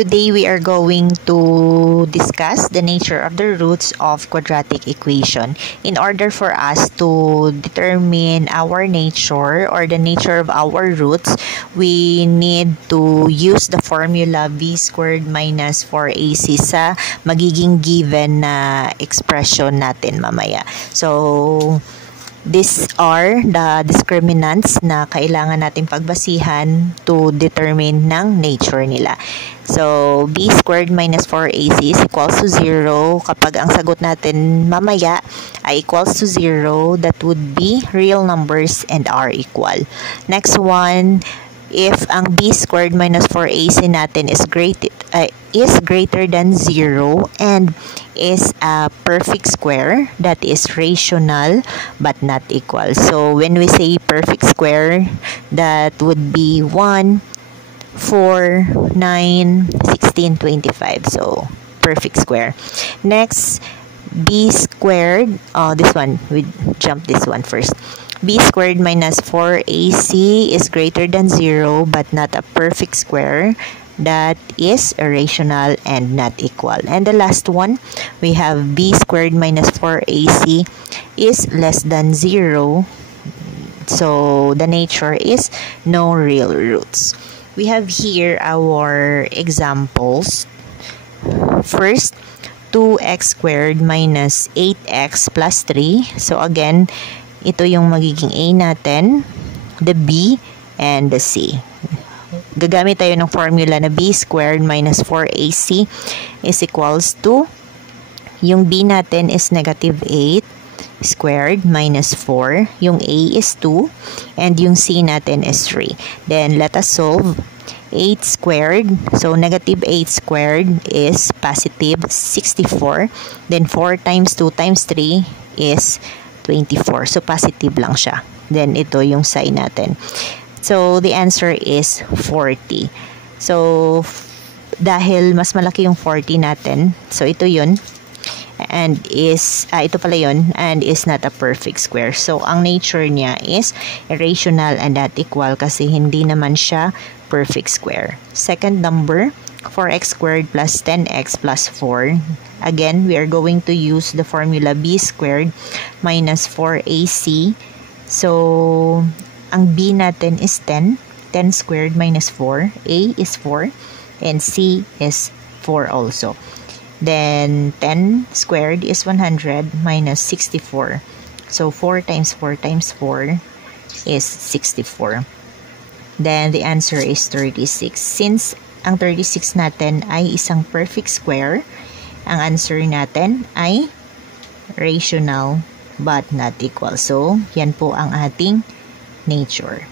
Today we are going to discuss the nature of the roots of quadratic equation. In order for us to determine our nature or the nature of our roots, we need to use the formula b squared minus 4ac sa magiging given na expression natin mamaya. So, these are the discriminants na kailangan nating pagbasihan to determine ng nature nila. So, b squared minus 4ac is equals to 0. Kapag ang sagot natin mamaya ay equals to 0, that would be real numbers and are equal. Next one, if ang b squared minus 4ac natin is greater than 0 and is a perfect square, that is rational but not equal. So when we say perfect square, that would be 1, 4, 9, 16, 25. So perfect square. Next, b squared, this one, we jump this one first. b squared minus 4ac is greater than 0 but not a perfect square. That is irrational and not equal. And the last one, we have b squared minus 4ac is less than 0. So the nature is no real roots. We have here our examples. First, 2x squared minus 8x plus 3. So again, ito yung magiging a natin, the b, and the c. Gagamit tayo ng formula na b squared minus 4ac is equals to, yung b natin is negative 8 squared minus 4, yung a is 2, and yung c natin is 3. Then, let us solve. 8 squared, so negative 8 squared is positive 64. Then, 4 times 2 times 3 is 24. So, positive lang siya. Then, ito yung sign natin. So, the answer is 40. So, dahil mas malaki yung 40 natin, so ito yun, and is, ito pala yun, and is not a perfect square. So, ang nature niya is irrational and not equal kasi hindi naman siya perfect square. Second number, 4x squared plus 10x plus 4. Again, we are going to use the formula b squared minus 4ac. So, ang b natin is 10. 10 squared minus 4. A is 4. And c is 4 also. Then, 10 squared is 100 minus 64. So, 4 times 4 times 4 is 64. Then, the answer is 36. Since ang 36 natin ay isang perfect square, ang answer natin ay rational but not equal. So, yan po ang ating nature.